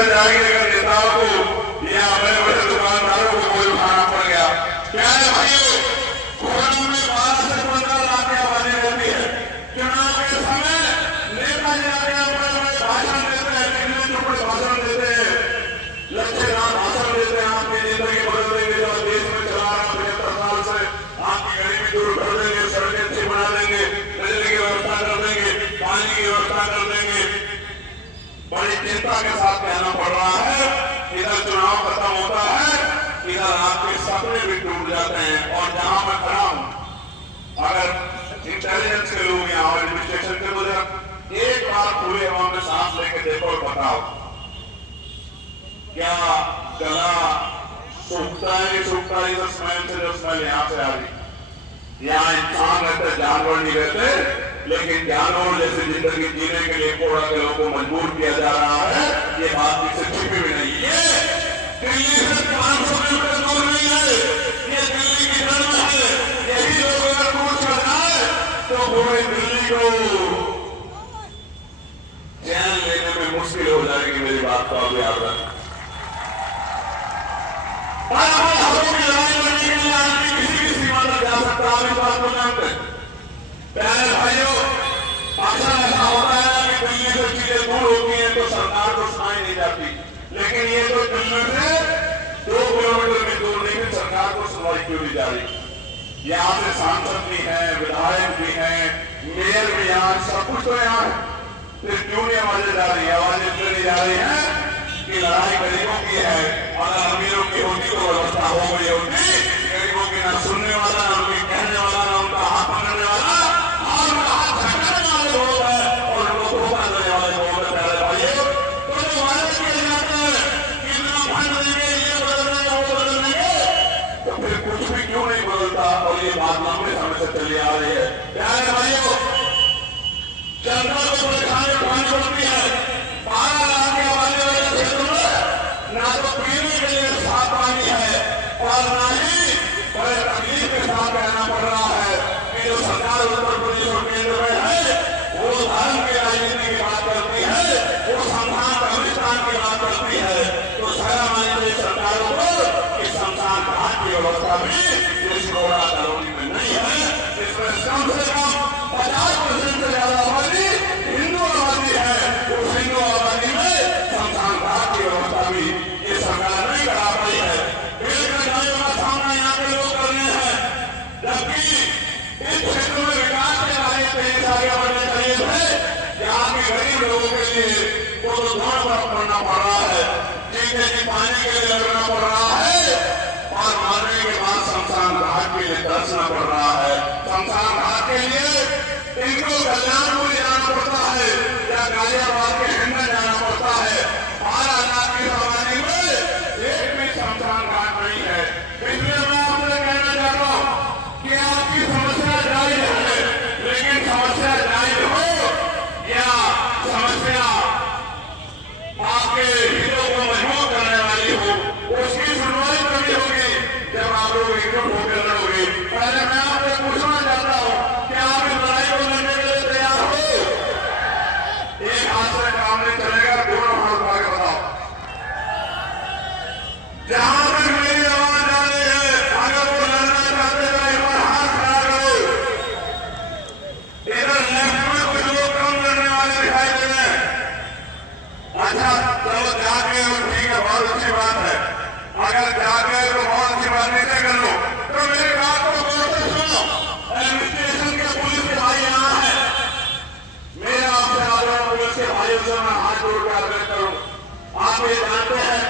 निकल जाएगी अगर नेताओं को या बड़े बड़े दुकानदारों को कोई उठाना पड़ गया। प्यारे भाइयों, कोरोना में 12 से 15 लाख की आबादी रहती है। चुनाव के समय नेता जाके बड़े बड़े भाषण देते हैं, टेलीविजन पर भाषण देते हैं, लच्छेदार भाषण देते हैं, आपकी जिंदगी बदल देंगे, जो देश में चला रहा 75 साल से, आपकी गरीबी दूर कर देंगे, सड़कें अच्छी बना देंगे, बिजली की व्यवस्था कर देंगे, पानी की व्यवस्था कर देंगे। बड़ी चिंता के साथ कहना पड़ रहा है, इधर चुनाव खत्म होता है, इधर आपके सपने भी टूट जाते हैं। और जहां मैं खड़ा हूं, अगर इंटेलिजेंस के लोग यहाँ एडमिनिस्ट्रेशन के लोग एक बार पूरे हवा में सांस लेके देखो और बताओ, क्या गला सूखता है नहीं सूखता? इधर स्मेल से जो स्मेल यहाँ से आ रही, यहाँ इंसान रहते, जानवर नहीं रहते, लेकिन जानवर जैसे जिंदगी जीने के लिए कोड़ा के लोगों को मजबूर किया जा रहा है। ये बात किसी छिपी भी नहीं है। दिल्ली से 500 किलोमीटर दूर नहीं है, ये दिल्ली की जन्म है। यही लोग अगर कूच कर जाए तो पूरी दिल्ली को चैन लेने में मुश्किल हो जाएगी। मेरी बात को आप याद रखें। हकों की लड़ाई लड़ने के लिए आदमी किसी भी सीमा तक जा सकता है। आप इस बात को जानते हैं? प्यारे भाइयों, अक्सर ऐसा होता है कि दिल्ली से चीजें दूर होती हैं तो सरकार को सुनाई नहीं जाती, लेकिन ये तो दिल्ली से 2 किलोमीटर भी दूर नहीं है, सरकार को सुनवाई क्यों नहीं जा रही? यहाँ से सांसद भी हैं, विधायक भी हैं, मेयर भी यहाँ, सब कुछ तो यहाँ है, फिर क्यों नहीं आवाजें जा रही है? आवाजें इसलिए नहीं जा रही है कि लड़ाई गरीबों की है। अगर अमीरों की होती तो व्यवस्था हो गई होती। गरीबों की ना सुनने वाला, ना उनकी कहने वाला, ना उनका हाथ पकड़ने वाला, और उनका हाथ झटकने वाले लोग हैं, और उनको धोखा देने वाले लोग हैं। प्यारे भाइयों, तो जो वायरस किए जाते हैं कि इतना फंड देंगे, ये बदल देंगे, वो बदल देंगे, तो फिर कुछ भी क्यों नहीं बदलता? और ये बात लंबे समय से चली आ रही है। प्यारे भाइयों, जनता को परेशानी उठानी पड़ती है। 12 लाख की आबादी वाले क्षेत्र में ना तो पीने के लिए साफ पानी है और ना ही बड़े तकलीफ के साथ रहना पड़ रहा है कि जो सरकार उत्तर प्रदेश और केंद्र में है वो धर्म की राजनीति की बात करती है, वो संस्थान कब्रिस्तान की बात करती है। तो शर्म आनी चाहिए सरकारों को कि शमशान घाट की व्यवस्था भी इस घोड़ा कॉलोनी में नहीं है, जिसमें कम से कम 50% से ज्यादा आबादी हिंदू आबादी है। उस हिंदू आबादी में शमशान घाट की व्यवस्था भी ये सरकार नहीं करा पाई है। का सामना यहाँ के लोग कर रहे हैं, जबकि इस क्षेत्र में विकास के बारे में तेजी से आगे बढ़ने चाहिए थे। यहाँ के गरीब लोगों के लिए वो तो दौड़ करना पड़ रहा है, जीते जी पानी के लिए लगना पड़ रहा है, और मरने के बाद शमशान घाट के लिए तरसना पड़ रहा है। शमशान घाट के लिए इनको कल्याणपुर जाना पड़ता है या गाजियाबाद के हिंदन जाना पड़ता है। 12 लाख की आबादी में एक भी शमशान घाट नहीं है। इसलिए मैं आपसे कहना चाहता हूँ कि आपकी समस्या जायज है, लेकिन समस्या जायज हो या समस्या आपके हितों को मजबूत करने वाली हो, उसकी सुनवाई करनी होगी जब आप लोग एकजुट होकर लड़ोगे। पहले मैं आपसे पूछना चाहता हूँ कि आप इस लड़ाई को लड़ने के लिए तैयार हो? एक हाथ से काम नहीं चलेगा, दोनों हाथ उठा के बताओ। जहां तक मेरी आवाज आ रही है, अगर वो लड़ना चाहते तो एक बार हाथ खड़ा करो। इधर लेफ्ट में कुछ लोग कम लड़ने वाले दिखाई दे रहे हैं। अच्छा, चलो जाके ठीक है, बहुत अच्छी बात है। अगर जाके तो बहुत अच्छी बात, नीचे कर लो। तो मेरी बात को गौर से सुनो। एडमिनिस्ट्रेशन के पुलिस के भाई यहाँ है, मेरा आपसे आग्रह, पुलिस के भाइयों से मैं हाथ जोड़ के आग्रह करूँ, आप ये जानते हैं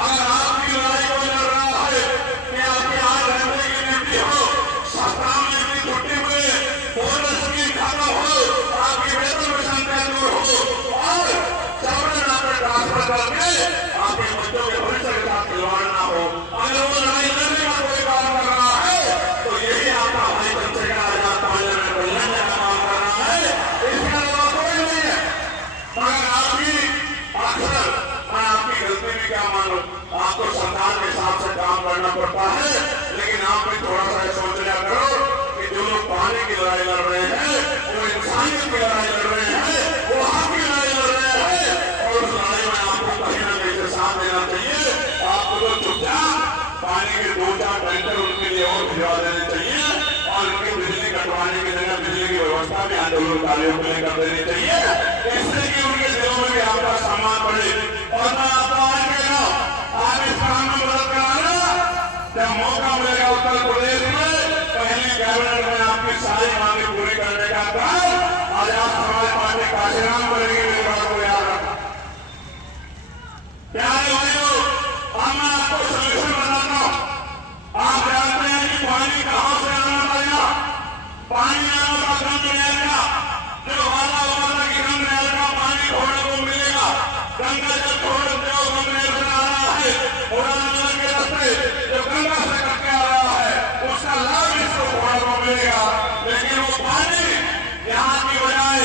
अगर आपकी लड़ाई को लड़ रहा है कि आपके आज रहने की ड्यूटी हो, सप्ताह में की छुट्टी मिले, बोनस की खत्म हो, आपकी वेतन विषमता दूर हो और चौबे नाते ट्रांसफर करके आपके बच्चों के भविष्य के साथ खिलवाड़ ना हो, अगर वो लड़ाई लड़ने का कोई काम कर रहा है तो यही आपका भाई चंद्रशेखर आजाद पार्लियामेंट को लड़ने का काम कर रहा है, इसके अलावा कोई नहीं है। मगर आपकी अक्सर मैं आपकी गलती भी भिजवा देनी चाहिए और इनकी बिजली कटवाने की जगह बिजली की व्यवस्था भी आंदोलनकारियों के लिए कर देनी चाहिए, इससे कि उनके दिलों में भी आपका सम्मान बढ़े। और मैं आपको आज कहना, आप इस काम में मदद कराना। जब मौका मिलेगा उत्तर प्रदेश में पहली कैबिनेट में आपकी सारी मांगे पूरी करने का काम आजाद समाज पार्टी काशीराम करेगी। मेरी बात को याद रखना। प्यारे भाइयों, अब मैं आपको सोल्यूशन बताता हूं। आप जानते हैं कि पानी कहां से आना पड़ेगा? पानी आना का गंग नहर का, जो वादा हुआ था कि गंग नहर का पानी छोड़ने को मिलेगा। गंगा जल छोड़ जो गंग नहर से आ रहा है, उड़ान के रास्ते जो गंगा से करके आ रहा है, उसका लाभ इसको छोड़ने को मिलेगा। लेकिन वो पानी यहाँ की बजाय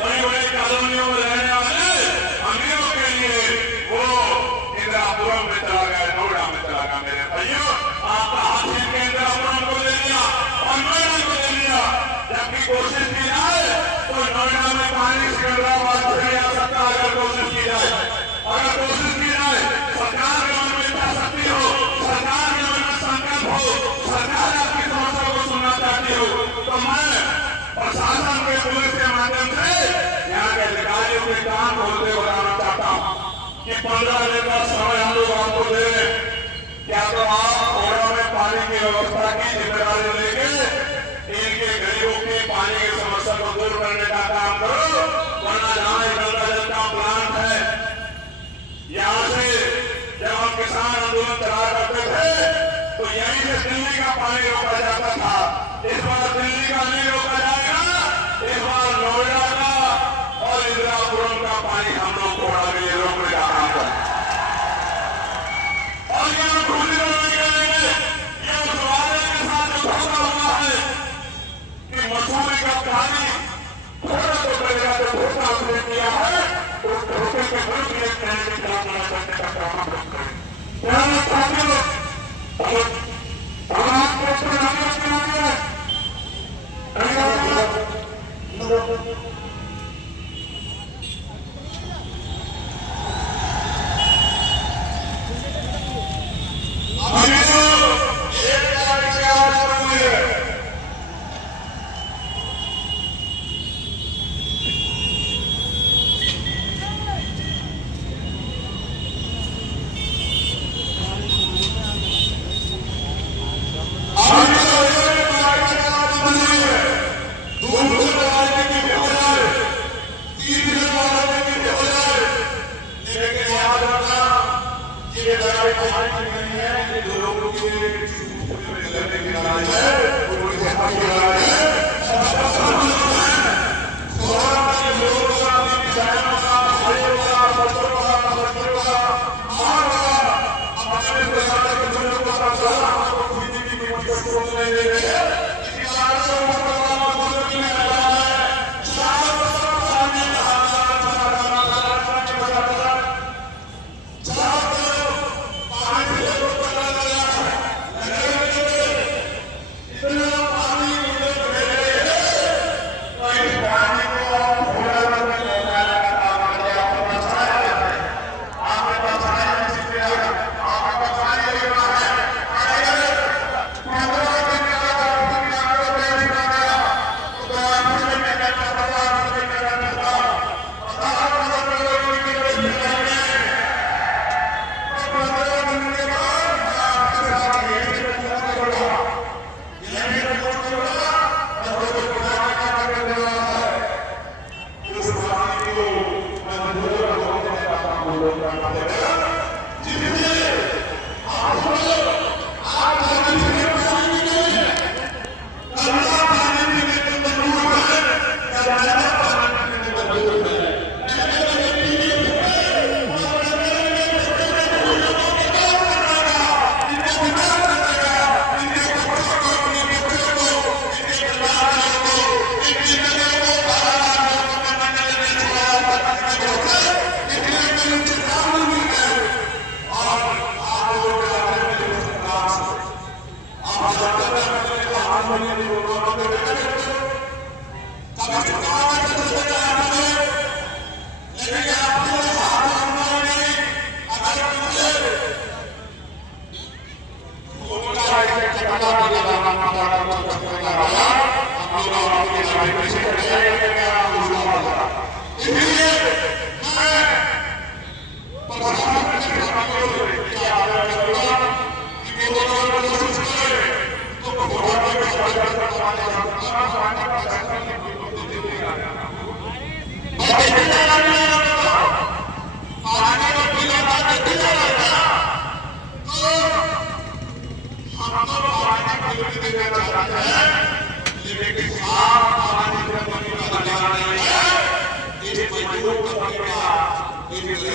बड़ी बड़ी कॉलोनियों में रहने वाले अमीरों के लिए वो इंदिरापुरम में चला गया, नोएडा में चला गया। मेरे भाइयों, आपका हाथ छीन के इंदिरापुरम को ले लिया और नोएडा को ले लिया। जबकि कोशिश की जाए तो नोएडा में पानी सिकंदराबाद से आ सकता है। अगर कोशिश की जाए, अगर कोशिश की जाए, सरकार के मन में इच्छा शक्ति हो, सरकार के मन में संकल्प हो, सरकार आपकी समस्या को सुनना चाहती हो, तो मैं प्रशासन के पुलिस के माध्यम से यहाँ के अधिकारियों के काम खोलते बताना चाहता हूँ कि 15 दिन का समय हम लोग आपको दे रहे। क्या तो आप कोड़ा में पानी की व्यवस्था की जिम्मेदारी लेके इनके गरीबों की पानी की समस्या को दूर करने का काम करो, वरना जहाँ गंगा जल का प्लांट है, यहाँ से जब हम किसान आंदोलन चला करते थे तो यहीं से दिल्ली का पानी रोका जाता था। इस बार दिल्ली का नहीं रोका जाएगा, इस बार नोएडा का और इंदिरापुरम का पानी हम लोग थोड़ा भी रोकने का काम करें। और ये हम खुद ही नहीं करेंगे। ये उस वादे के साथ जो धोखा हुआ है कि मसूरी का पानी थोड़ा तो करेगा, जो धोखा उसने किया है उस धोखे के विरुद्ध एक नए के खिलाफ लड़ा करने का काम हम लोग करें। प्यारे साथियों, हम आपको प्रणाम करते हैं।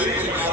जितने